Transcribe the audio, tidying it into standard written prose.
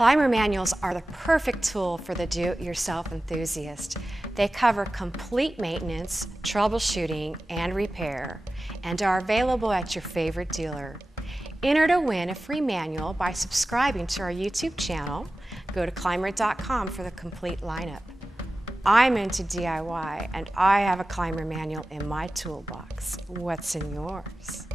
Clymer manuals are the perfect tool for the do-it-yourself enthusiast. They cover complete maintenance, troubleshooting, and repair, and are available at your favorite dealer. Enter to win a free manual by subscribing to our YouTube channel. Go to Clymer.com for the complete lineup. I'm into DIY, and I have a Clymer manual in my toolbox. What's in yours?